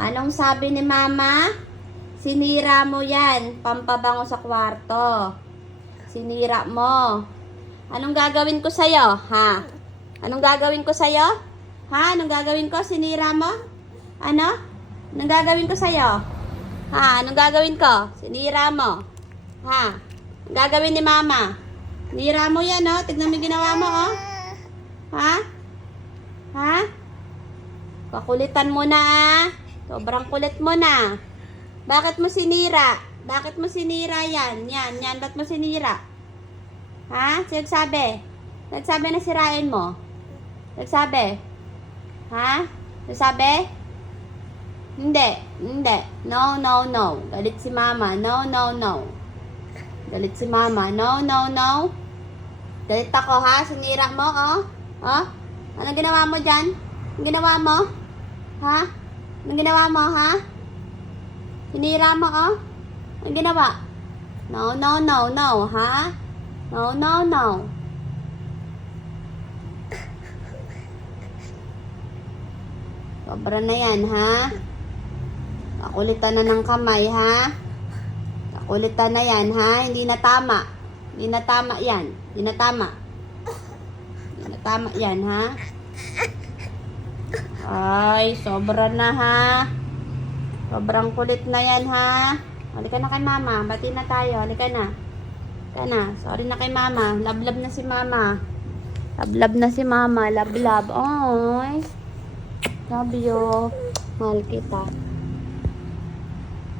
Anong sabi ni mama? Sinira mo yan. Pampabango sa kwarto. Sinira mo. Anong gagawin ko sa'yo? Ha? Anong gagawin ko sa'yo? Ha? Anong gagawin ko? Sinira mo? Ano? Anong gagawin ko sa'yo? Ha? Anong gagawin ko? Sinira mo. Ha? Anong gagawin ni mama? Sinira mo yan, oh. Tignan mo yung ginawa mo, oh. Ha? Ha? Pakulitan mo na, ah. Sobrang kulit mo na. Bakit mo sinira? Bakit mo sinira yan? Yan. Ba't mo sinira? Ha? Nagsabi? Nagsabi na sirain mo? Nagsabi? Ha? Nagsabi? Hindi. No. Galit si mama. No. Galit si mama. No. Galit ako, ha? Sinira mo, oh? Oh? Anong ginawa mo dyan? Anong ginawa mo? Ha? Anong ginawa mo, ha? Sinira mo, oh? Anong ginawa? No, ha? No. Sobra na yan, ha? Kakulitan na ng kamay, ha? Kakulitan na yan, ha? Hindi na tama. Hindi na tama yan. Hindi na tama. Hindi na tama yan, ha? Ay, sobra na, ha? Sobrang kulit na yan, ha? Halika na kay mama. Bati na tayo. Halika na. Halika na. Sorry na kay mama. Love na si mama. Love na si mama. Love. Oy. Love you. Mahal kita.